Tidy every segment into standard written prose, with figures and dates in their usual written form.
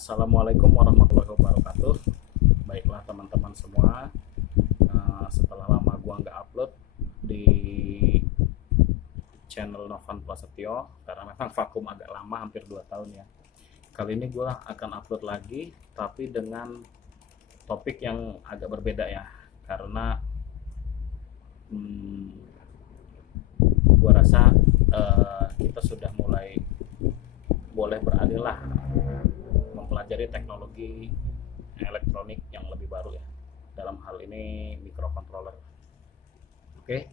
Assalamualaikum warahmatullahi wabarakatuh. Baiklah teman-teman semua, setelah lama gua nggak upload di channel Novan Prasetyo karena memang vakum agak lama, hampir 2 tahun ya. Kali ini gua akan upload lagi, tapi dengan topik yang agak berbeda ya, karena gua rasa kita sudah mulai boleh beralih lah mempelajari teknologi elektronik yang lebih baru ya, dalam hal ini microcontroller. Oke,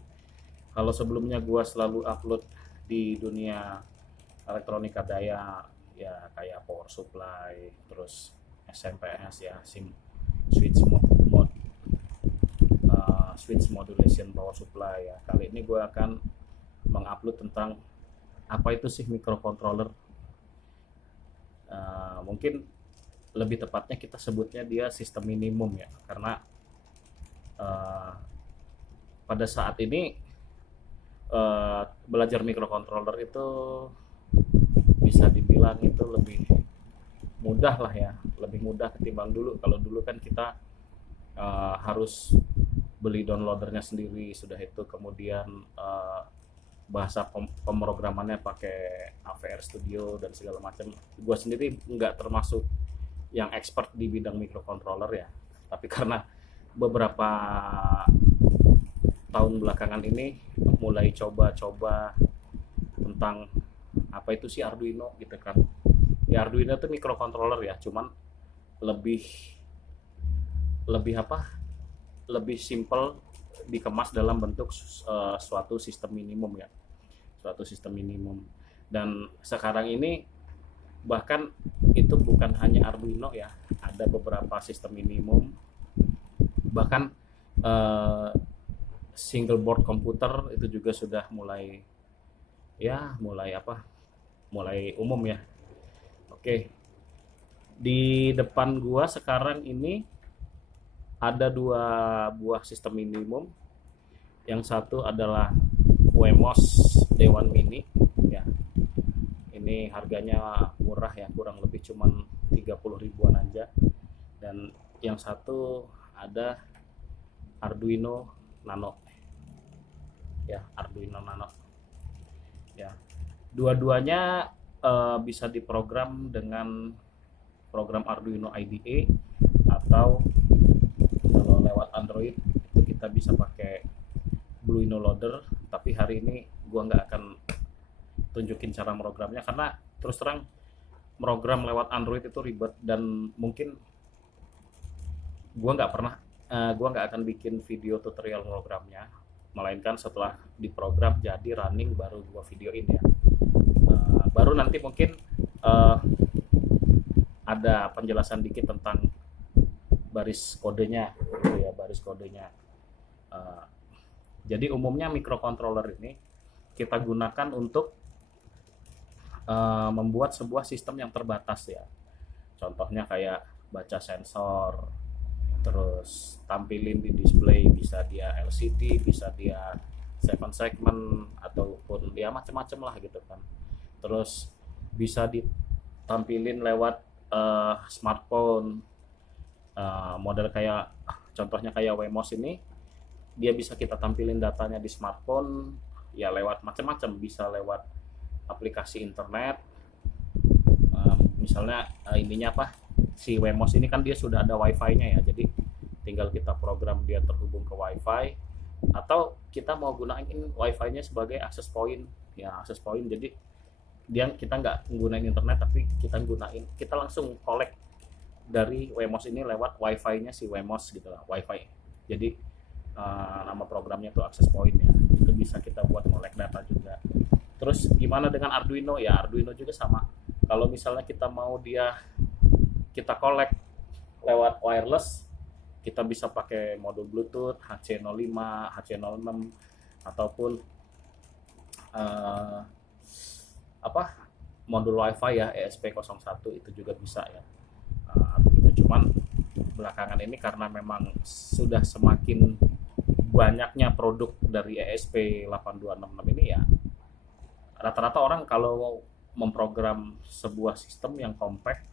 kalau sebelumnya gua selalu upload di dunia elektronika daya ya, kayak power supply, terus SMPS ya, switch mode, switch modulation power supply ya. Kali ini gue akan mengupload tentang apa itu sih microcontroller. Mungkin lebih tepatnya kita sebutnya dia sistem minimum ya, karena pada saat ini belajar microcontroller itu bisa dibilang itu lebih mudah lah ya, lebih mudah ketimbang dulu. Kalau dulu kan kita harus beli downloadernya sendiri, sudah itu kemudian bahasa pemrogramannya pakai AVR Studio dan segala macam. Gua sendiri nggak termasuk yang expert di bidang microcontroller ya, tapi karena beberapa tahun belakangan ini mulai coba-coba tentang apa itu sih Arduino gitu kan. Ya Arduino itu microcontroller ya, cuman lebih lebih simple, dikemas dalam bentuk suatu sistem minimum ya, suatu sistem minimum. Dan sekarang ini bahkan itu bukan hanya Arduino ya, ada beberapa sistem minimum, bahkan single board komputer itu juga sudah mulai mulai umum ya. Oke, di depan gua sekarang ini ada 2 buah sistem minimum. Yang satu adalah Wemos Dewan Mini ya. Ini harganya murah ya, kurang lebih cuman 30 ribuan aja. Dan yang satu ada Arduino Nano ya, Arduino Nano ya. Dua-duanya bisa diprogram dengan program Arduino IDE, atau kalau lewat Android itu kita bisa pakai Bluino Loader. Tapi hari ini gua nggak akan tunjukin cara programnya, karena terus terang program lewat Android itu ribet, dan mungkin gua nggak akan bikin video tutorial programnya, melainkan setelah diprogram jadi running baru gua videoin ya. Baru nanti mungkin ada penjelasan dikit tentang baris kodenya gitu ya, baris kodenya. Jadi umumnya microcontroller ini kita gunakan untuk membuat sebuah sistem yang terbatas ya. Contohnya kayak baca sensor, terus tampilin di display, bisa dia LCD, bisa dia 7 segment, ataupun ya macam-macam lah gitu kan. Terus bisa ditampilin lewat smartphone, model kayak contohnya kayak Wemos ini, dia bisa kita tampilin datanya di smartphone ya, lewat macam-macam, bisa lewat aplikasi internet. Misalnya ininya si Wemos ini kan dia sudah ada wifi-nya ya, jadi tinggal kita program dia terhubung ke wifi, atau kita mau gunain wifi-nya sebagai access point ya, access point. Jadi kita nggak gunain internet, tapi kita langsung collect dari Wemos ini lewat wifi-nya si Wemos gitu lah, wifi. Jadi nama programnya tuh access point ya, itu bisa kita buat collect data juga. Terus gimana dengan Arduino ya? Arduino juga sama. Kalau misalnya kita mau kita collect lewat wireless, kita bisa pakai modul Bluetooth HC05, HC06, ataupun modul WiFi ya, ESP01, itu juga bisa ya. Arduino. Cuman belakangan ini karena memang sudah semakin banyaknya produk dari ESP8266 ini ya, rata-rata orang kalau memprogram sebuah sistem yang compact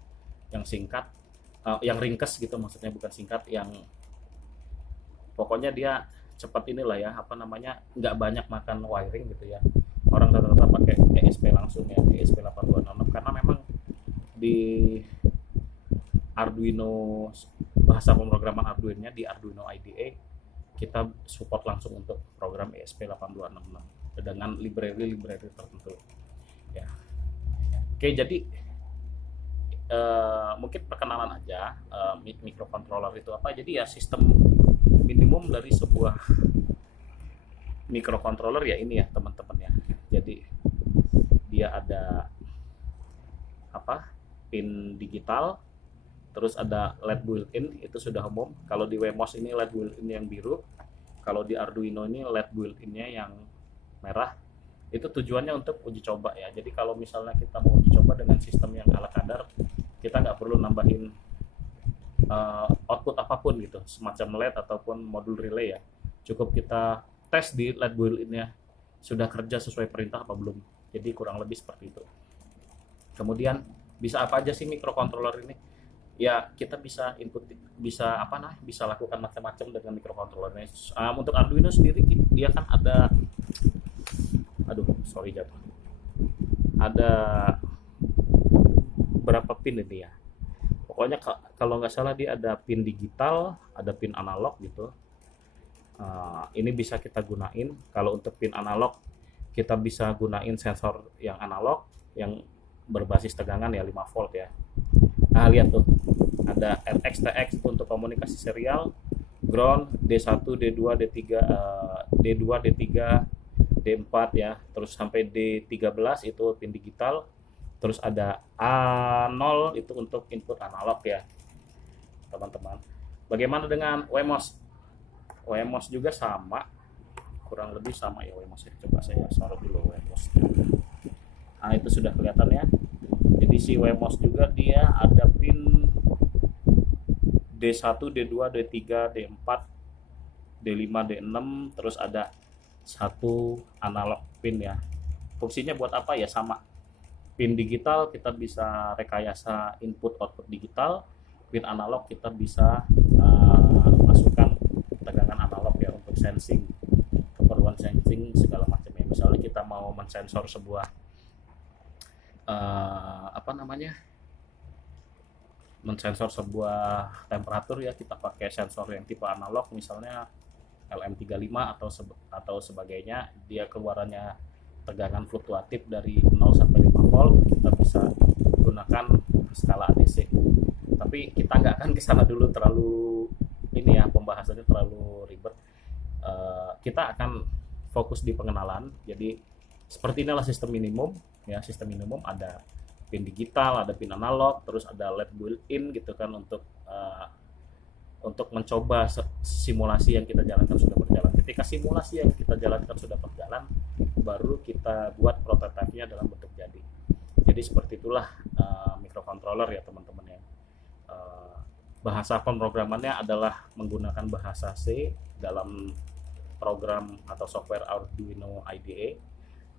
yang singkat, yang ringkes gitu, maksudnya bukan singkat, yang pokoknya dia cepat inilah ya, apa namanya, nggak banyak makan wiring gitu ya. Orang rata-rata pakai ESP langsung ya, ESP 8266, karena memang di Arduino, bahasa pemrograman Arduino-nya di Arduino IDE kita support langsung untuk program ESP8266 dengan library tertentu ya. Oke, jadi mungkin perkenalan aja, microcontroller itu apa. Jadi ya sistem minimum dari sebuah microcontroller ya ini ya teman-teman ya. Jadi dia ada apa, pin digital, terus ada LED built-in, itu sudah umum. Kalau di Wemos ini LED built-in yang biru, kalau di Arduino ini LED built-innya yang merah. Itu tujuannya untuk uji coba ya. Jadi kalau misalnya kita mau uji coba dengan sistem yang ala kadar, kita nggak perlu nambahin output apapun gitu, semacam LED ataupun modul relay ya. Cukup kita tes di LED built-innya sudah kerja sesuai perintah apa belum. Jadi kurang lebih seperti itu. Kemudian bisa apa aja sih microcontroller ini? Ya kita bisa input, bisa apa nah, bisa lakukan macam-macam dengan microcontroller ini. Untuk Arduino sendiri dia kan ada, aduh sorry jatuh, ada berapa pin ini ya, pokoknya kalau nggak salah dia ada pin digital, ada pin analog gitu. Ini bisa kita gunain. Kalau untuk pin analog kita bisa gunain sensor yang analog yang berbasis tegangan ya 5 volt ya. Nah lihat tuh, ada RX TX untuk komunikasi serial, ground, D1, D2, D3, D2, D3, D4 ya, terus sampai D13 itu pin digital. Terus ada A0 itu untuk input analog ya teman-teman. Bagaimana dengan Wemos? Wemos juga sama, kurang lebih sama ya Wemos. Coba saya sorot dulu Wemos. Nah itu sudah kelihatan ya. Jadi si Wemos juga dia ada pin D1, D2, D3, D4, D5, D6, terus ada satu analog pin ya. Fungsinya buat apa ya, sama. Pin digital kita bisa rekayasa input output digital, pin analog kita bisa masukkan tegangan analog ya untuk sensing, keperluan sensing segala macam ya. Misalnya kita mau mensensor sebuah apa namanya, mensensor sebuah temperatur ya, kita pakai sensor yang tipe analog misalnya LM35 atau sebagainya, dia keluarannya tegangan fluktuatif dari 0 sampai 5 volt, kita bisa gunakan skala ADC. Tapi kita nggak akan kesana dulu, terlalu ini ya, pembahasannya terlalu ribet. Kita akan fokus di pengenalan. Jadi seperti inilah sistem minimum ya. Sistem minimum ada pin digital, ada pin analog, terus ada LED built-in gitu kan, untuk mencoba simulasi yang kita jalankan sudah berjalan. Ketika simulasi yang kita jalankan sudah berjalan, baru kita buat prototipe-nya dalam bentuk jadi. Jadi seperti itulah microcontroller ya teman-teman ya. Bahasa pemrogramannya adalah menggunakan bahasa C dalam program atau software Arduino IDE.